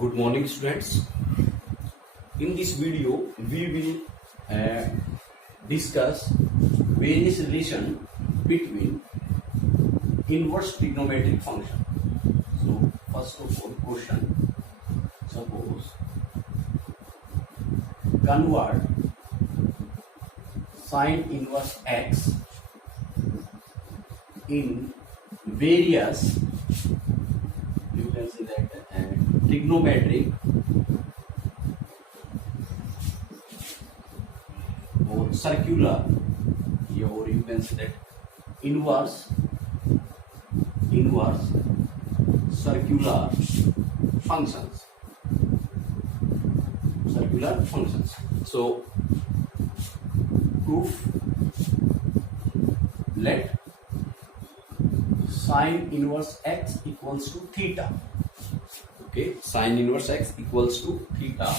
Good morning, students. In this video, we will discuss various relation between inverse trigonometric function. So, first of all, question: suppose convert sine inverse x in various, you can say that trigonometric or circular, or you can say that inverse circular functions. So proof: let sine inverse x equals to theta. Okay, sine inverse x equals to theta.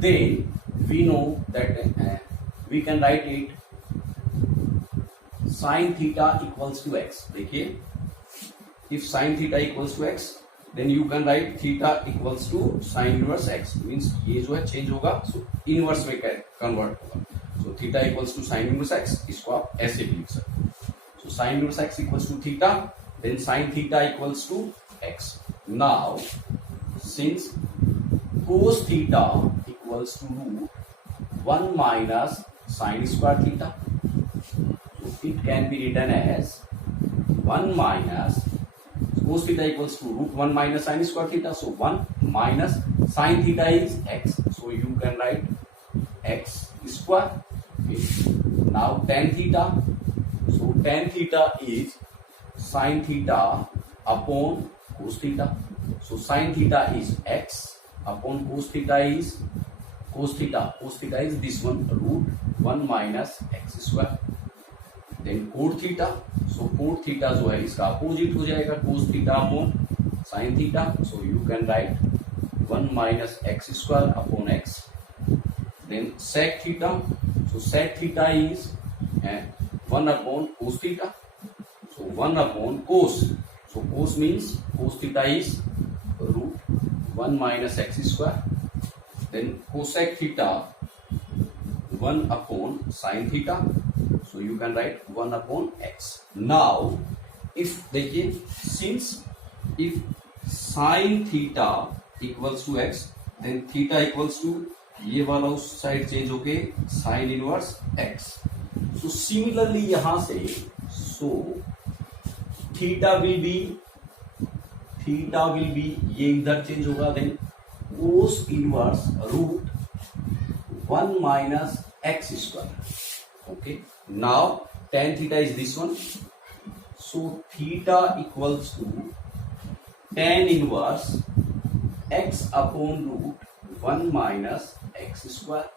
Then we know that we can write it sine theta equals to x. देखिए, if sine theta equals to x, then you can write theta equals to sine inverse x. Means ये जो है change होगा, so inverse में convert होगा. So theta equals to sine inverse x, इसको आप ऐसे भी लिख सकते हो. So sine inverse x equals to theta, then sine theta equals to x. Now, since cos theta equals to root 1 minus sine square theta, so it can be written as 1 minus cos theta equals to root 1 minus sine square theta. So 1 minus sine theta is x. So you can write x square. Okay. Now tan theta. So tan theta is sine theta upon cos theta. So sine theta is x upon cos theta is cos theta. Cos theta is this one, root 1 minus x square. Then cot theta. So cot theta जो है इसका opposite हो जाएगा cos theta upon sin theta. So you can write 1 minus x square upon x. Then sec theta. So sec theta is 1 upon cos theta. So 1 upon cos. So cos means cos theta is root 1 minus x square. Then cosec theta 1 upon sin theta. So you can write 1 upon x. Now, if देखिए, since if sin theta equals to x, then theta equals to ये वाला उस side change होके sin inverse x. So similarly यहाँ से, so theta will be ये इधर change होगा, then cos inverse root 1 minus x square. Okay. Now tan theta is this one. So theta equals to tan inverse x upon root 1 minus x square.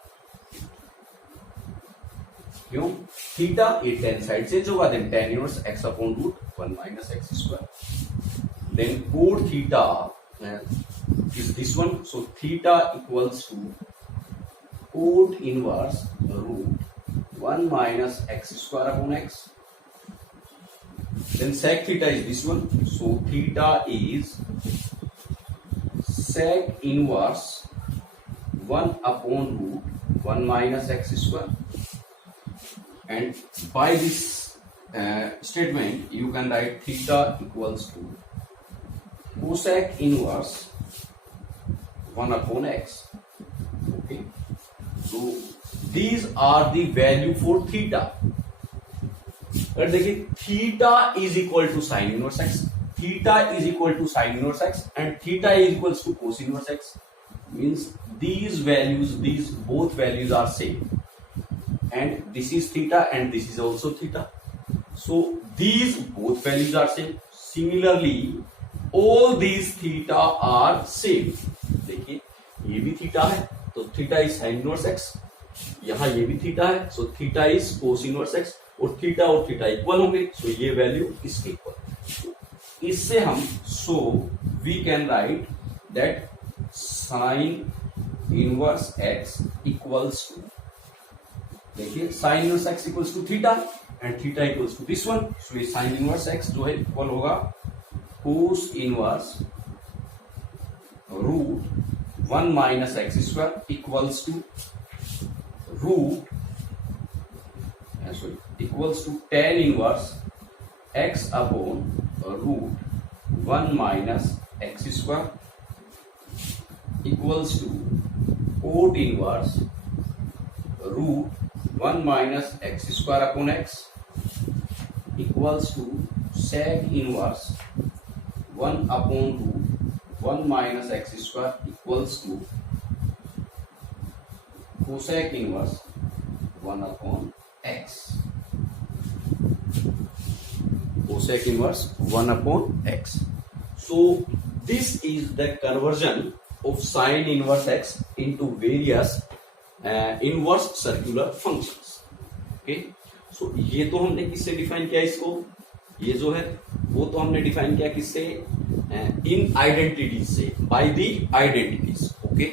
क्यों? Theta ये tan side change होगा, then tan inverse x upon root 1 minus x square. Then cot theta is this one. So theta equals to cot inverse root 1 minus x square upon x. Then sec theta is this one. So theta is sec inverse 1 upon root 1 minus x square. And by this statement, you can write theta equals to cosec inverse 1 upon x. Okay. So these are the value for theta. But देखिए, theta is equal to sin inverse x, theta is equal to sin inverse x, and theta is equals to cos inverse x. Means these values, these both values are same, and this is theta and this is also theta. So these both values are same. Similarly, all these theta are same. देखिए, ये भी theta है, तो theta is sin inverse x. यहाँ ये भी theta है, so theta is cos inverse x, और थीटा इक्वल होंगे, सो ये वैल्यू इसके इक्वल. इससे हम we can write that sin inverse x equals to, देखिए sin inverse x equals to theta and theta equals to this one. So ये sin inverse x जो है इक्वल होगा cos inverse root 1 minus x square equals to root equals to tan inverse x upon root 1 minus x square equals to cot inverse root 1 minus x square upon x equals to sec inverse 1 upon root 1 minus x square equals to cosec inverse 1 upon x cosec inverse 1 upon x. So this is the conversion of sin inverse x into various inverse circular functions. Okay, so ये तो हमने किससे define किया इसको, ये जो है वो तो हमने डिफाइन किया किससे, इन आइडेंटिटीज से, बाय द आइडेंटिटीज. ओके,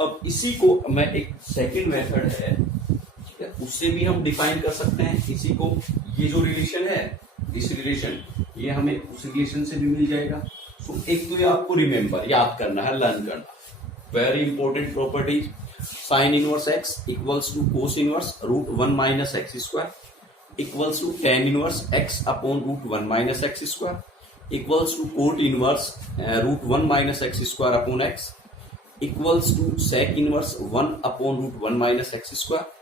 अब इसी को मैं एक सेकंड मेथड है उससे भी हम डिफाइन कर सकते हैं इसी को. ये जो रिलेशन है, इस रिलेशन, ये हमें उस रिलेशन से भी मिल जाएगा. सो एक तो ये आपको रिमेंबर, याद करना है, लर्न करना. Very important property, sine inverse x equals to cos inverse root 1 minus x square equals to tan inverse x upon root 1 minus x square equals to cot inverse root 1 minus x square upon x equals to sec inverse 1 upon root 1 minus x square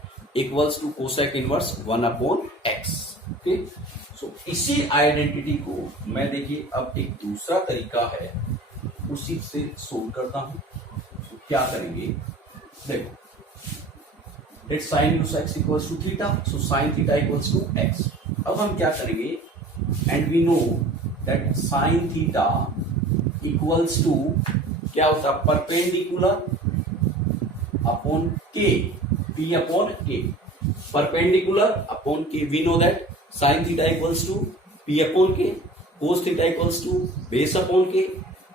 equals to cosec inverse 1 upon x. Okay, so इसी identity को मैं, देखिए अब एक दूसरा तरीका है उसी से सोल्व करता हूं. तो क्या करेंगे, देखो, let sine inverse x equals to theta, so sine theta equals to x. अब हम क्या करेंगे, and we know that sine theta equals to क्या होता है, परपेंडिकुलर अपॉन के, p अपॉन k, perpendicular upon k. We know that sin theta equals to p upon k, cos theta equals to base upon k,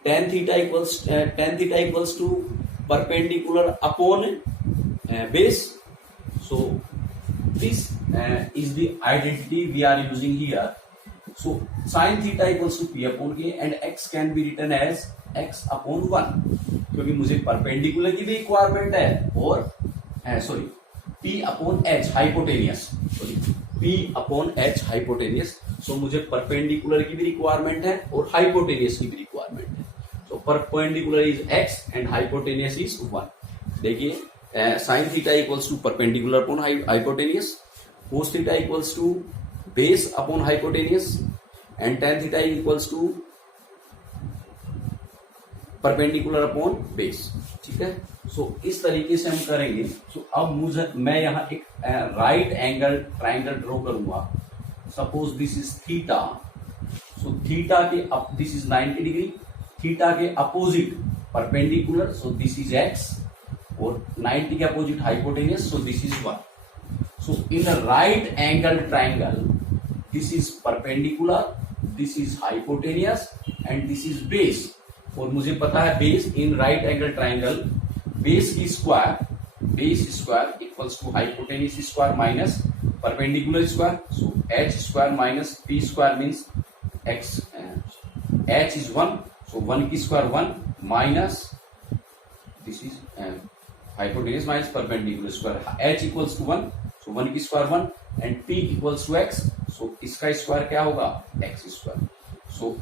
tan theta equals to perpendicular upon base. So this is the identity we are using here. So sin theta equals to p upon k and x can be written as x upon 1, क्योंकि मुझे perpendicular की भी requirement है और sorry P upon H hypotenuse, sorry P upon H hypotenuse. So मुझे perpendicular की भी requirement है और हाइपोटेनियस की भी रिक्वायरमेंट है. So perpendicular is x and hypotenuse is 1. देखिए sine theta equals to perpendicular upon hypotenuse, cos theta equals to base upon hypotenuse and tan theta equals to perpendicular upon base. ठीक है, सो इस तरीके से हम करेंगे. सो अब मैं यहां एक राइट एंगल ट्राइंगल ड्रॉ करूंगा. Suppose this is theta, so theta के दिस इज 90 डिग्री, थीटा के opposite perpendicular, so this is x, और 90 के अपोजिट hypotenuse, so this is 1. So in a right angle triangle this is perpendicular, this is hypotenuse and this is base. और मुझे पता है base in right angle triangle, base की square equals to hypotenuse square minus perpendicular square. So H square minus P square means x, H is 1, so 1 की square 1 minus this is hypotenuse minus perpendicular square. H equals to 1, so 1 की square 1 and P equals to x, so इसका square क्या होगा, x square. So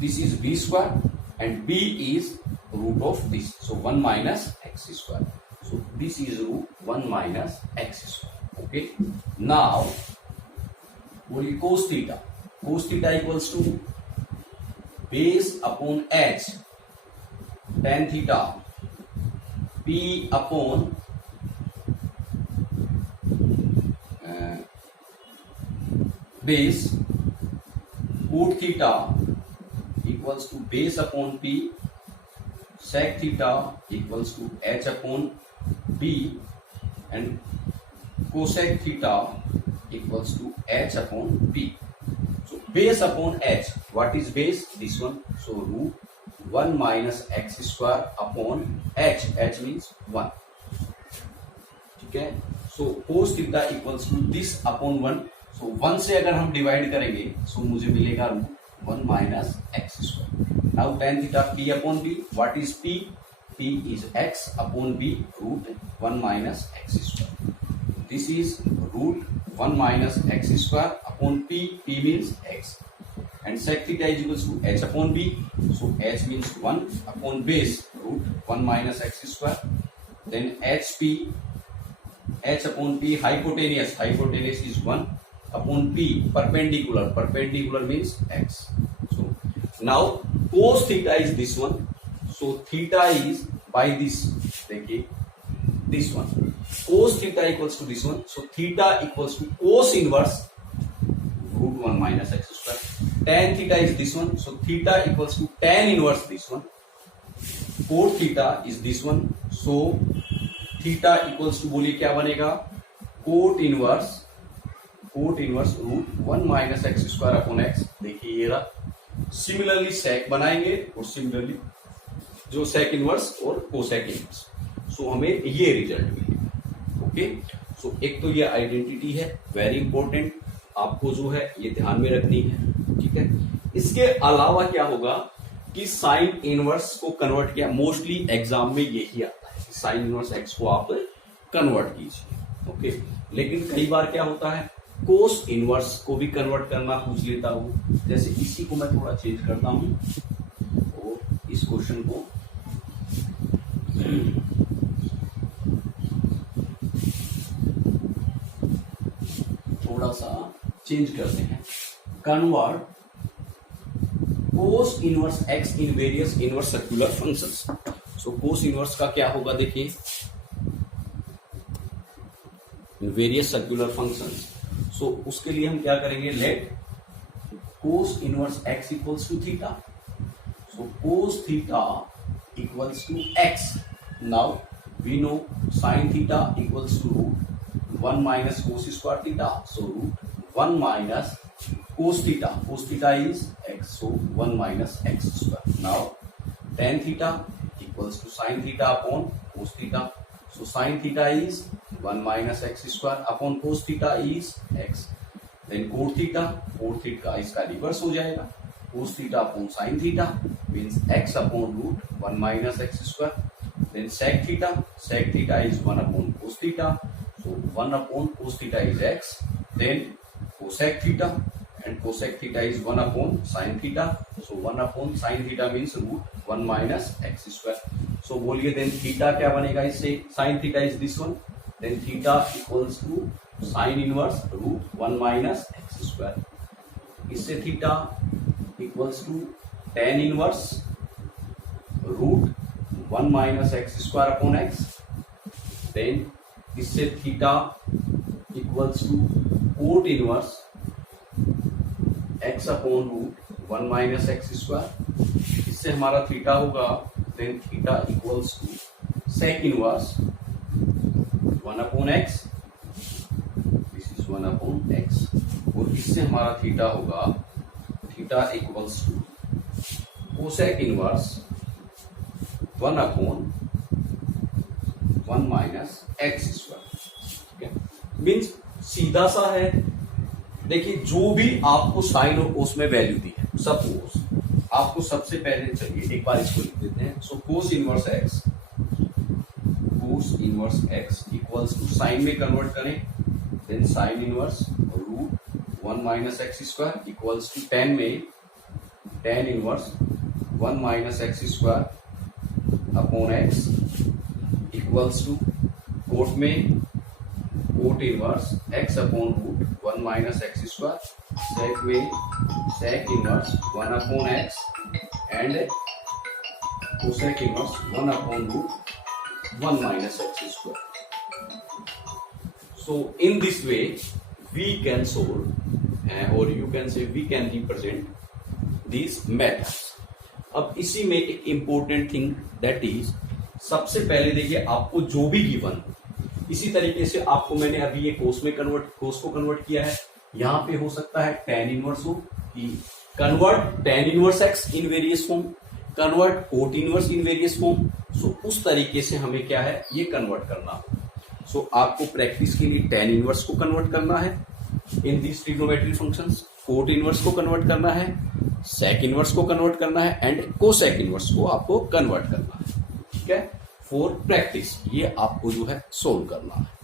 this is B square and b is root of this, so 1 minus x square. So this is root 1 minus x square. Okay, now what is cos theta? Cos theta equals to base upon h tan theta p upon base cot theta equals to base upon p, sec theta equals to h upon b and cosec theta equals to h upon b. So base upon h, what is base? This one, so root 1 minus x square upon h, h means 1. ठीक है, so cos theta equals to this upon 1. So 1 से अगर हम divide करेंगे so मुझे मिलेगा root 1 minus x square. Now tan theta p upon b, what is p? p p is x upon b root 1 minus x square. This is root 1 minus x square upon p. P means x. And sec theta is equals to h upon b. So h means 1 upon base root 1 minus x square. Then hp, h upon p hypotenuse. Hypotenuse is 1 upon p perpendicular. Perpendicular means x. So now cos theta is this one. So theta is by this. देखिए this one. Cos theta equals to this one. So theta equals to cos inverse root 1 minus x square. Tan theta is this one. So theta equals to tan inverse this one. Cot theta is this one. So theta equals to बोलिए क्या बनेगा? Cot inverse root 1 minus x square upon x. देखिए ये रहा. Similarly sec बनाएंगे और similarly जो sec inverse और कोसेक इनवर्स. सो हमें ये रिजल्ट मिलेगा. ओके. सो एक तो ये आइडेंटिटी है वेरी इंपॉर्टेंट, आपको जो है ये ध्यान में रखनी है. ठीक है. इसके अलावा क्या होगा कि साइन इनवर्स को कन्वर्ट किया. मोस्टली एग्जाम में यही आता है, साइन इनवर्स एक्स को आप कन्वर्ट कीजिए. ओके. लेकिन कई बार क्या होता है कोस इनवर्स को भी कन्वर्ट करना पूछ लेता हूं. जैसे इसी को मैं थोड़ा चेंज करता हूं और इस क्वेश्चन को थोड़ा सा चेंज करते हैं. Convert cos inverse x in various inverse circular functions. So cos inverse का क्या होगा देखिए, वेरियस सर्कुलर फंक्शंस. सो उसके लिए हम क्या करेंगे, let cos inverse x equals to theta. So cos theta equals to x. Now we know sine theta equals to root 1 minus cos square theta. So root 1 minus cos theta. Cos theta is x. So 1 minus x square. Now tan theta equals to sine theta upon cos theta. So sin theta is 1 minus x square upon cos theta is x. Then cot theta इसका reverse हो जाएगा. Cos theta upon sin theta means x upon root 1 minus x square. Then sec theta is 1 upon cos theta. So 1 upon cos theta is x. Then cosec theta, and cosec theta is 1 upon sin theta. So 1 upon sin theta means root 1 minus x square. So बोलिए then theta क्या बनेगा इससे. Sine theta is this one. Then theta equals to sine inverse root 1 minus x square. इससे theta equals to tan inverse root 1 minus x square upon x. Then इससे theta equals to cot inverse x upon root 1 minus x square. इससे हमारा theta होगा then theta equals to sec inverse 1 upon x. This is 1 upon x. और इससे हमारा theta होगा, theta equals to cosec inverse 1 upon 1 minus x square. ठीक है. Means सीधा सा है. देखिए जो भी आपको साइन और कोस में वैल्यू दी है, सपोज आपको सबसे पहले चलिए एक बार इसको लिख देते हैं. So cos inverse x equals to sine में कन्वर्ट करें. Then sine inverse root 1 minus x square equals to tan में tan inverse 1 minus x square upon x equals to cot में cot inverse x upon root 1 minus x square. Sec में sec inverse 1 upon x and cosec inverse 1 upon root 1 minus x square. So in this way we can solve और you can say we can represent this methods. अब इसी में एक important thing that is, सबसे पहले देखिए आपको जो भी गिवन, इसी तरीके से आपको मैंने अभी ये कोस को कन्वर्ट किया है. यहां पे हो सकता है टेन इनवर्स हो कि convert tan inverse x in various form, convert cot inverse in various form. So उस तरीके से हमें क्या है ये कन्वर्ट करना हो. सो आपको प्रैक्टिस के लिए टेन इनवर्स को कन्वर्ट करना है in this trigonometry functions, cot inverse को कन्वर्ट करना है, सेक इनवर्स को कन्वर्ट करना है एंड कोसेक इनवर्स को आपको कन्वर्ट करना है. ठीक है, फॉर प्रैक्टिस, ये आपको जो है सोल्व करना है।